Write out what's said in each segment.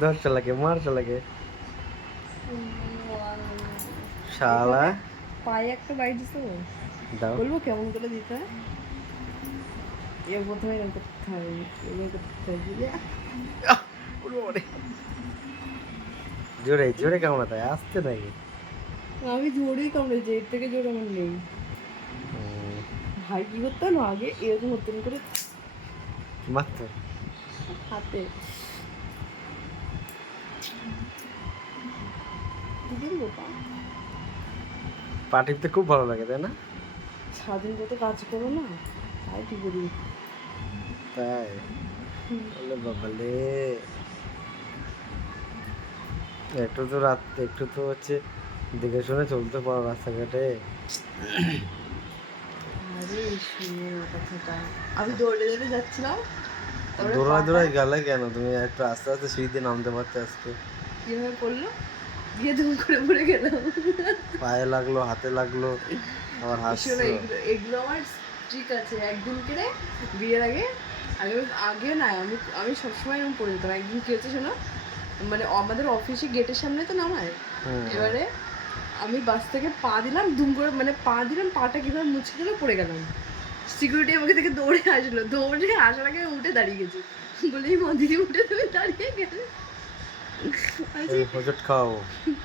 ধর শালাকে, মার শালাকে। শালা পায়ে একটা বাইট দিছো, দাও। বলবো কেমন করে দিতে হয়? এর প্রথমে এরকম করতে হবে, এরকম করতে হবে, বুঝলে? জোরে জোরে কামড়াতে হয়, আসতে নাকি? আমি জোরেই কামড়েছি, এর থেকে জোর আমার নেই। ভাই কি করতে না আগে এরকম নতুন করে মারতো। হাতে দিদির গোপা। পা টিপতে খুব ভালো লাগে, তাই না? সারাদিন যত কাজ করো না, তাই টিপে দিই। তাই বলে বাবালে, একটু তো রাত, একটু তো হচ্ছে দেখে শুনে চলতে পারো রাস্তাঘাটে। আরে শুনো না কথাটা, আমি দৌড়ে দৌড়ে যাচ্ছিলাম, তারপরে দৌড়ায় পাটা দৌড়ায় গেলে কেন? তুমি একটু আস্তে আস্তে সিঁড়ি দিয়ে নামতে পারছো আজকে। কিভাবে পড়লো, দিয়ে দুম করে পড়ে গেলাম। পায়ে লাগলো, হাতে লাগলো, আবার শোনো, হাসছো। এগুলো এগুলো আমার ট্রিক আছে। একদিন করে বিয়ের আগে, আগে আগে না, আমি আমি সবসময় এরকম পড়ে যেতাম। একদিন কি হচ্ছে শোনো, মানে আমাদের অফিসে গেটের সামনে তো নামায়, এবারে আমি বাস থেকে পা দিলাম দুম করে, মানে পা দিলাম, পাটা কীভাবে মুচকে দিল, পড়ে গেলাম। সিকিউরিটি আমাকে থেকে দৌড়ে আসলো, দৌড়ে আসার আগে আমি উঠে দাঁড়িয়ে গেছি, বলেই মা দিদি উঠে তুমি দাঁড়িয়ে গেলে। হোঁচট খাও,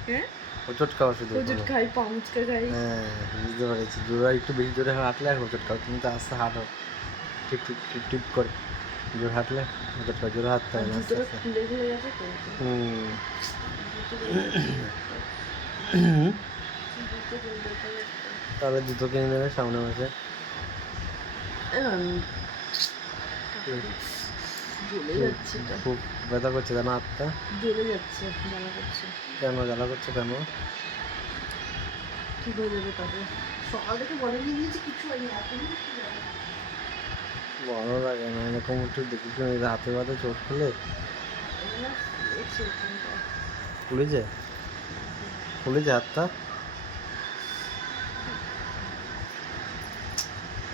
হ্যাঁ, হোঁচট খাও শুধু প্রচুর কোনো। খাই, পা মুচকা খাই। হ্যাঁ, বুঝতে পেরেছি। জোরে একটু বেশি জোরে হাঁটলে আর হোঁচট খাও, তুমি তো আস্তে হাঁটো, টিপ টিপ টিপ টিপ করে। জোরে হাঁটলে হোঁচট খাও, জোরে হাঁটতে আর হয় না, আস্তে জুতোটা আস্তে। খুলে খুলে গেছে তো, হুম। জুতো কিনতে হবে একটা। তাহলে জুতো কিনে নেবে সামনে মাসে। জ্বলে যাচ্ছে এটা, খুব ব্যথা করছে জানো হাতটা? জ্বলে যাচ্ছে, জ্বালা করছে। কেন জ্বালা করছে কেন? ঠিক হয়ে যাবে তবে। সকাল থেকে বলে নিয়ে নিয়েছি, কিছু হয়নি, এখন ভালো লাগে না এরকম, একটু দেখি শুনে হাতে পাতে চোট খুলে। ফুলেছে, ফুলেছে হাতটা।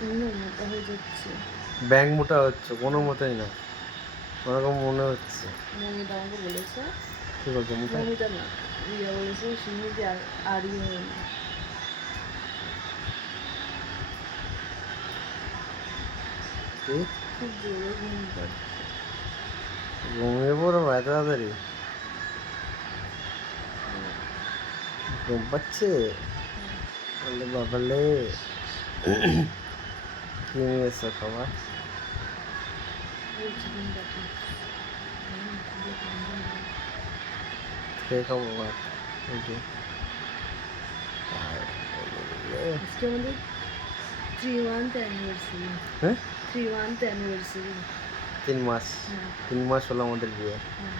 মোটা হয়ে যাচ্ছে। ব্যাং মোটা হচ্ছে কোনো মতেই না, ওরকম মনে হচ্ছে। মমিতা আমাকে বলেছে, কি বলছো মোটা? মমিতা না, রিয়া বলেছে শুনি যে আর ইয়ে হয় না। কি? খুব জোরে ঘুম পাচ্ছে। ঘুমিয়ে পড়ো এত তাড়াতাড়ি? ঘুম পাচ্ছে? বলে বাবালে। কি নিয়ে এসছো খাবার? খেয়ে খাবো ভাত উঠে। আজকে আমাদের 3 month অ্যানিভার্সারি। হ্যাঁ, 3 month অ্যানিভার্সারি। 3 মাস। হ্যাঁ 3 মাস হলো আমাদের বিয়ে। হ্যাঁ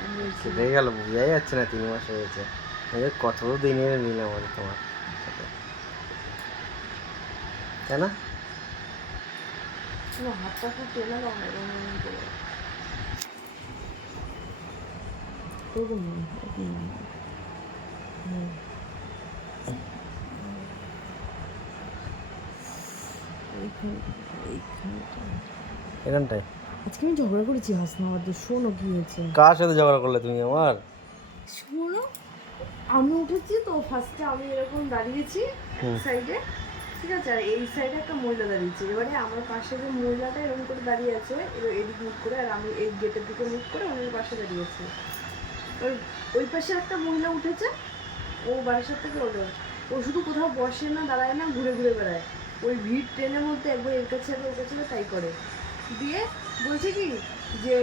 অ্যানিভার্সারি। কেটে গেল, বোঝাই যাচ্ছে না 3 মাস হয়েছে। এই কত দিনের মিল আমাদের তোমার সাথে, তাই না? না, হাতটা খুব টেনে দাও না, এরকম এরকম করে। ওরকম না, ওরকম না। এইখানটা। এখানটায়? আজকে আমি ঝগড়া করেছি হাসনাবাদে, শোনো কি হয়েছে। কার সাথে ঝগড়া করলে তুমি আমার? শোনো, আমি উঠেছি তো, ফার্স্টে আমি এরকম দাঁড়িয়েছি এক সাইডে, ঠিক আছে, আর এই সাইডে একটা মহিলা দাঁড়িয়েছে। এবারে আমার পাশে যে মহিলাটা এরকম করে দাঁড়িয়ে আছে, এবার এদিক মুখ করে, আর আমি এই গেটের দিকে মুখ করে ওনার পাশে দাঁড়িয়েছি। এবার ওই পাশে একটা মহিলা উঠেছে, ও বারাসাত থেকে ওঠে, ও শুধু কোথাও বসে না, দাঁড়ায় না, ঘুরে ঘুরে বেড়ায়। ওই ভিড় ট্রেনের মধ্যে একবার এর কাছে একবার ওর কাছে তাই করে। দিয়ে বলছে কি যে,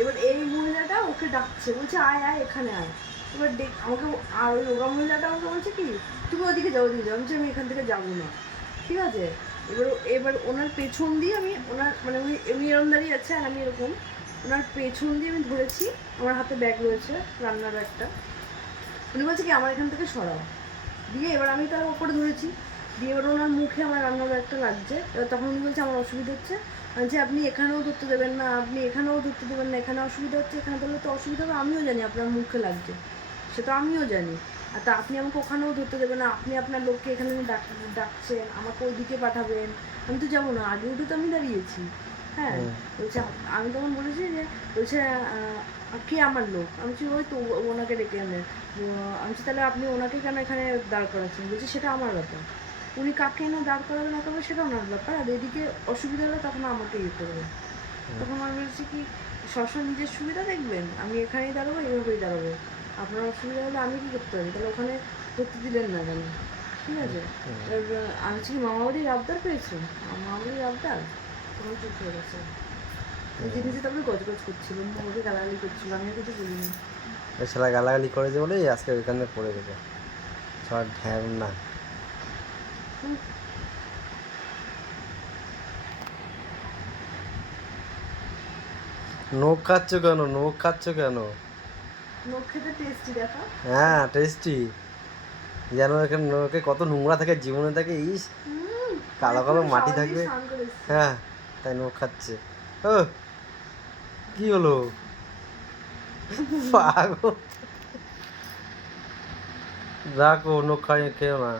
এবার এই মহিলাটা ওকে ডাকছে, বলছে আয় আয় এখানে আয়। এবার আমাকে, আর ওই রোগা মহিলাটা আমাকে বলছে কি তুমি ওদিকে যাও, ওদিকে যাও। আমি বলছি আমি এখান থেকে যাবো না, ঠিক আছে। এবার এবার ওনার পেছন দিয়ে আমি, ওনার মানে উনি এমনি এরম দাঁড়িয়ে আছে, আর আমি এরকম ওনার পেছন দিয়ে আমি ধরেছি। আমার হাতে ব্যাগ রয়েছে, রান্নার ব্যাগটা। উনি বলছে কি আমার এখান থেকে সরাও। দিয়ে এবার আমি তার ওপরে ধরেছি, দিয়ে এবার ওনার মুখে আমার রান্নার ব্যাগটা লাগছে। এবার তখন উনি বলছে আমার অসুবিধা হচ্ছে, যে আপনি এখানেও ধরতে দেবেন না, আপনি এখানেও ধরতে দেবেন না, এখানে অসুবিধা হচ্ছে, এখানে ধরলে তো অসুবিধা হবে। আমিও জানি আপনার মুখে লাগছে, সে তো আমিও জানি। আর তা আপনি আমাকে ওখানেও ধরতে দেবেন না, আপনি আপনার লোককে এখানে ডাকছেন, আমাকে ওইদিকে পাঠাবেন, আমি তো যাবো না, আগে উঠে তো আমি দাঁড়িয়েছি। হ্যাঁ বলছে আমি তখন বলেছি যে বলছে কে আমার লোক? আমি বলছি ওই তো ওনাকে ডেকে আনে। আমি বলছি তাহলে আপনি ওনাকে কেন এখানে দাঁড় করাচ্ছেন? বলছি সেটা আমার ব্যাপার, উনি কাকে এনে দাঁড় করাবে না করবে সেটা ওনার ব্যাপার, আর এদিকে অসুবিধা হলে তখন আমাকে ইয়ে করবে। তখন আমি বলছি কি সবসময় নিজের সুবিধা দেখবেন, আমি এখানেই দাঁড়াবো, এইভাবেই দাঁড়াবো, আপনার অসুবিধা হলে আমি কী করতে পারি? তাহলে ওখানে করতে দিলেন না কেন? ঠিক আছে, এবার আমি বলছি কি মামাবাড়ির আবদার পেয়েছো? মামাবাড়ির আবদার? তখন চুপ হয়ে গেছে। নিজে নিজে তারপরে গজগজ করছিল, আমাকে গালাগালি করছিল, আমি আর কিছু বলিনি। ওই শালা গালাগালি করেছে বলেই আজকে ওইখানে পড়ে গেছে সবার ঢ্যাম না। হুম, নখ খাচ্ছ কেন? নখ খাচ্ছ কেন? নখ খেতে টেস্টি দেখা। হ্যাঁ টেস্টি, যেন এখানে নখে কত নোংরা থাকে জীবনে থাকে, ইস কালো কালো মাটি থাকবে। স্নান করে এসেছি। হ্যাঁ তাই নখ খাচ্ছে। ও কি হলো? পাগল। রাখো, নখ খাইয়ে খেও না।